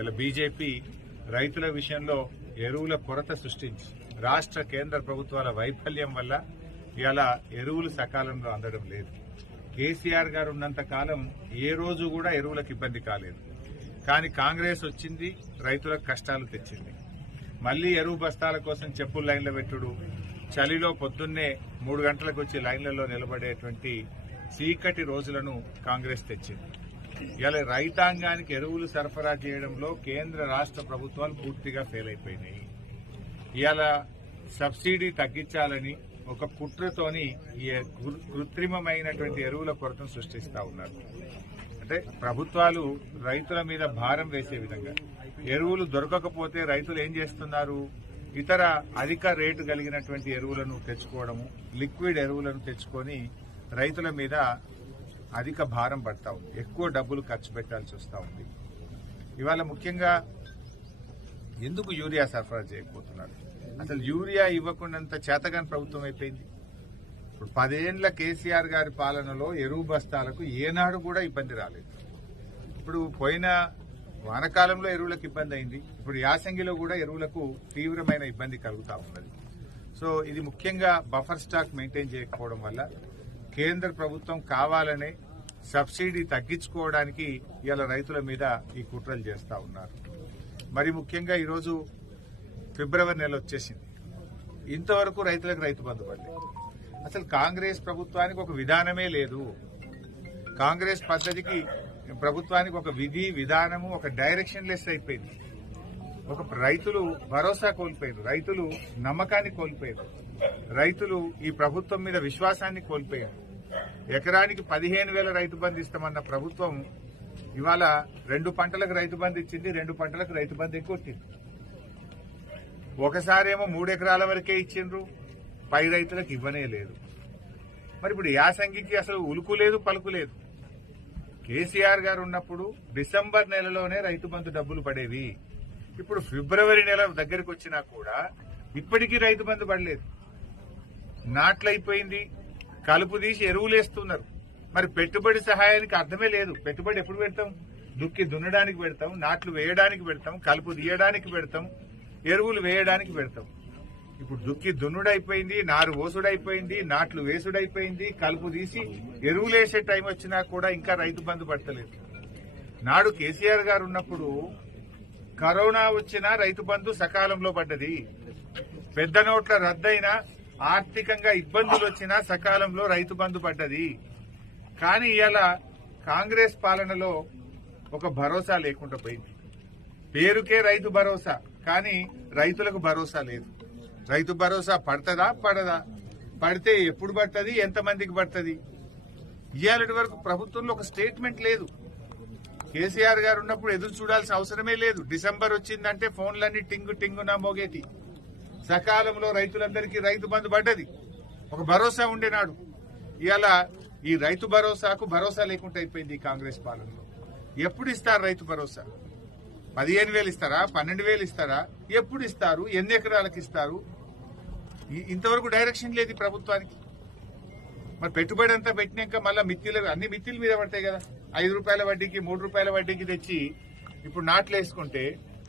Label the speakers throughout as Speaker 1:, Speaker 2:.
Speaker 1: ఇలా బీజేపీ రైతుల విషయంలో ఎరువుల కొరత సృష్టించి రాష్ట్ర కేంద్ర ప్రభుత్వాల వైఫల్యం వల్ల ఇలా ఎరువులు సకాలంలో అందడం లేదు. కేసీఆర్ గారు ఉన్నంత కాలం ఏ రోజు కూడా ఎరువులకు ఇబ్బంది కాలేదు. కానీ కాంగ్రెస్ వచ్చింది రైతులకు కష్టాలు తెచ్చింది. మళ్ళీ ఎరువు బస్తాల కోసం చెప్పులు లైన్లో పెట్టుడు చలిలో పొద్దున్నే మూడు గంటలకు వచ్చి లైన్లలో నిలబడేటువంటి చీకటి రోజులను కాంగ్రెస్ తెచ్చింది. ఇలా రైతాంగానికి ఎరువులు సరఫరా చేయడంలో కేంద్ర రాష్ట్ర ప్రభుత్వాలు పూర్తిగా ఫెయిల్ అయిపోయినాయి. ఇవాళ సబ్సిడీ తగ్గించాలని ఒక కుట్రతోని ఈ కృత్రిమమైనటువంటి ఎరువుల కొరతను సృష్టిస్తా ఉన్నారు. అంటే ప్రభుత్వాలు రైతుల మీద భారం వేసే విధంగా. ఎరువులు దొరకకపోతే రైతులు ఏం చేస్తున్నారు? ఇతర అధిక రేటు కలిగినటువంటి ఎరువులను తెచ్చుకోవడము లిక్విడ్ ఎరువులను తెచ్చుకొని రైతుల మీద అధిక భారం పడతా ఉంది. ఎక్కువ డబ్బులు ఖర్చు పెట్టాల్సి వస్తూ ఉంది. ఇవాళ ముఖ్యంగా ఎందుకు యూరియా సరఫరా చేయకపోతున్నారు అసలు యూరియా ఇవ్వకుండాంత చేతగాని ప్రభుత్వం అయిపోయింది. ఇప్పుడు పదేళ్ళ కేసీఆర్ గారి పాలనలో ఎరువు బస్తాలకు ఏనాడు కూడా ఇబ్బంది రాలేదు. ఇప్పుడు పోయిన వానకాలంలో ఎరువులకు ఇబ్బంది అయింది. ఇప్పుడు యాసంగిలో కూడా ఎరువులకు తీవ్రమైన ఇబ్బంది కలుగుతూ ఉన్నది. సో ఇది ముఖ్యంగా బఫర్ స్టాక్ మెయింటైన్ చేయకపోవడం వల్ల కేంద్ర ప్రభుత్వం కావాలనే సబ్సిడీ తగ్గించుకోవడానికి ఇవాళ రైతుల మీద ఈ కుట్రలు చేస్తా ఉన్నారు. మరి ముఖ్యంగా ఈరోజు ఫిబ్రవరి నెల వచ్చేసింది. ఇంతవరకు రైతులకు రైతు బంధు పడలేదు. అసలు కాంగ్రెస్ ప్రభుత్వానికి ఒక విధానమే లేదు. కాంగ్రెస్ పద్ధతికి ప్రభుత్వానికి ఒక విధి విధానము ఒక డైరెక్షన్ లెస్ అయిపోయింది. ఒక రైతులు భరోసా కోల్పోయారు. రైతులు నమ్మకాన్ని కోల్పోయారు. రైతులు ఈ ప్రభుత్వం మీద విశ్వాసాన్ని కోల్పోయారు. ఎకరానికి పదిహేను వేల రైతు బంధు ఇస్తామన్న ప్రభుత్వం ఇవాళ రెండు పంటలకు రైతు బంధు ఇచ్చింది రెండు పంటలకు రైతు బంధు ఎక్కువట్టింది ఒకసారేమో మూడు ఎకరాల వరకే ఇచ్చిండ్రు పై రైతులకు ఇవ్వనే లేదు. మరి ఇప్పుడు యాసంగికి అసలు ఉలుకు లేదు పలుకు లేదు. కేసీఆర్ గారు ఉన్నప్పుడు డిసెంబర్ నెలలోనే రైతు బంధు డబ్బులు పడేవి. ఇప్పుడు ఫిబ్రవరి నెల దగ్గరికి వచ్చినా కూడా ఇప్పటికీ రైతు బంధు పడలేదు. నాట్లయిపోయింది కలుపు తీసి ఎరువులేస్తున్నారు. మరి పెట్టుబడి సహాయానికి అర్థమే లేదు. పెట్టుబడి ఎప్పుడు పెడతాం? దుక్కి దున్నడానికి పెడతాం నాట్లు వేయడానికి పెడతాం కలుపు తీయడానికి పెడతాం ఎరువులు వేయడానికి పెడతాం. ఇప్పుడు దుక్కి దున్నుడైపోయింది నారు ఓసుడైపోయింది నాట్లు వేసుడైపోయింది కలుపు తీసి ఎరువులేసే టైం వచ్చినా కూడా ఇంకా రైతు బంధు పడతలేదు నాడు కేసీఆర్ గారు ఉన్నప్పుడు కరోనా వచ్చినా రైతు బంధు సకాలంలో పడ్డది. పెద్ద నోట్ల రద్దయినా ఆర్థికంగా ఇబ్బందులు వచ్చినా సకాలంలో రైతు బంధు పడ్డది. కానీ ఇలా కాంగ్రెస్ పాలనలో ఒక భరోసా లేకుండా పోయింది. పేరుకే రైతు భరోసా కానీ రైతులకు భరోసా లేదు. రైతు భరోసా పడుతుందా? పడదా? పడితే ఎప్పుడు పడుతుంది? ఎంతమందికి పడుతుంది? ఇవాళ వరకు ప్రభుత్వంలో ఒక స్టేట్మెంట్ లేదు. కేసీఆర్ గారు ఉన్నప్పుడు ఎదురు చూడాల్సిన అవసరమే లేదు. డిసెంబర్ వచ్చిందంటే ఫోన్లన్నీ టింగు టింగున మోగేటి. సకాలంలో రైతులందరికీ రైతు బంధు పడ్డది. ఒక భరోసా ఉండేనాడు ఇవాళ ఈ రైతు భరోసాకు భరోసా లేకుండా అయిపోయింది ఈ కాంగ్రెస్ పాలనలో. ఎప్పుడు ఇస్తారు రైతు భరోసా? పదిహేను వేలు ఇస్తారా? పన్నెండు వేలు ఇస్తారా? ఎప్పుడు ఇస్తారు? ఎన్ని ఎకరాలకు ఇస్తారు? ఇంతవరకు డైరెక్షన్ లేదు ప్రభుత్వానికి. మరి పెట్టుబడి అంతా పెట్టినాక మళ్ళీ మిత్తిలు అన్ని మిత్తిల మీద పడతాయి కదా. ఐదు రూపాయల వడ్డీకి మూడు రూపాయల వడ్డీకి తెచ్చి ఇప్పుడు నాట్లు వేసుకుంటే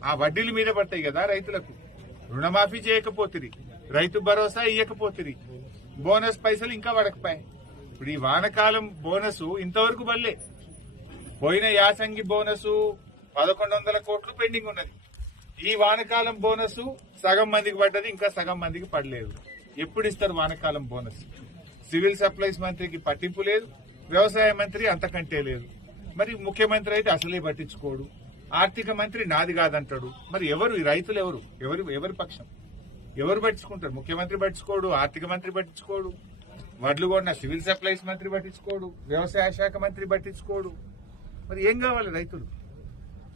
Speaker 1: ఆ వడ్డీల మీద పడతాయి కదా రైతులకు. రుణమాఫీ చేయకపోతిరి. రైతు భరోసా ఇయ్యకపోతుంది బోనస్ పైసలు ఇంకా పడకపోయాయి ఇప్పుడు ఈ వానకాలం బోనస్ ఇంతవరకు బల్లే. పోయిన యాసంగి బోనస్ పదకొండు వందల కోట్లు పెండింగ్ ఉన్నది. ఈ వానకాలం బోనస్ సగం మందికి పడ్డది ఇంకా సగం మందికి పడలేదు. ఎప్పుడు ఇస్తారు వానకాలం బోనస్? సివిల్ సప్లైస్ మంత్రికి పట్టింపు లేదు వ్యవసాయ మంత్రి అంతకంటే లేదు. మరి ముఖ్యమంత్రి అయితే అసలే పట్టించుకోడు. ఆర్థిక మంత్రి నాది కాదంటాడు. మరి ఎవరు? ఈ రైతులు ఎవరు? ఎవరు? ఎవరి పక్షం? ఎవరు పట్టించుకుంటారు? ముఖ్యమంత్రి పట్టించుకోడు ఆర్థిక మంత్రి పట్టించుకోడు వడ్లు కొన్న సివిల్ సప్లైస్ మంత్రి పట్టించుకోడు వ్యవసాయ శాఖ మంత్రి పట్టించుకోడు. మరి ఏం కావాలి రైతులు?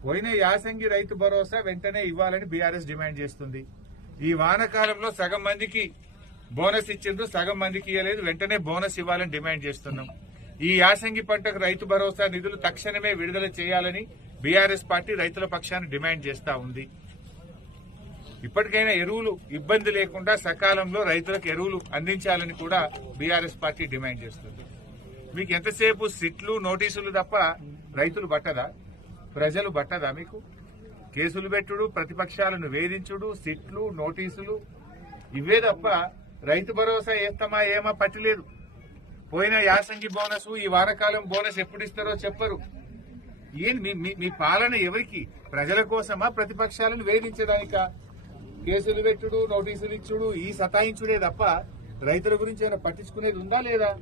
Speaker 1: పోయిన యాసంగి రైతు భరోసా వెంటనే ఇవ్వాలని బీఆర్ఎస్ డిమాండ్ చేస్తుంది. ఈ వానకాలంలో సగం మందికి బోనస్ ఇచ్చిండ్రు సగం మందికి ఇవ్వలేదు వెంటనే బోనస్ ఇవ్వాలని డిమాండ్ చేస్తున్నాం. ఈ యాసంగి పంటకు రైతు భరోసా నిధులు తక్షణమే విడుదల చేయాలని బీఆర్ఎస్ పార్టీ రైతుల పక్షాన్ని డిమాండ్ చేస్తా ఉంది. ఇప్పటికైనా ఎరువులు ఇబ్బంది లేకుండా సకాలంలో రైతులకు ఎరువులు అందించాలని కూడా బీఆర్ఎస్ పార్టీ డిమాండ్ చేస్తుంది. మీకు ఎంతసేపు సిట్లు నోటీసులు తప్ప రైతులు పట్టదా? ప్రజలు పట్టదా మీకు? కేసులు పెట్టుడు ప్రతిపక్షాలను వేధించుడు సిట్లు నోటీసులు ఇవే తప్ప రైతు భరోసా ఏస్తామా ఏమా పట్టలేదు. పోయిన యాసంగి బోనస్ ఈ వారకాలం బోనస్ ఎప్పుడు ఇస్తారో చెప్పరు. ఏం మీ- మీ- మీ పాలన ఎవరికి? ప్రజల కోసమా? ప్రతిపక్షాలను వేధించడానికా? కేసులు పెట్టుడు నోటీసులు ఇచ్చుడు ఈ సతాయించుడే తప్ప రైతుల గురించి ఏమైనా పట్టించుకునేది ఉందా లేదా?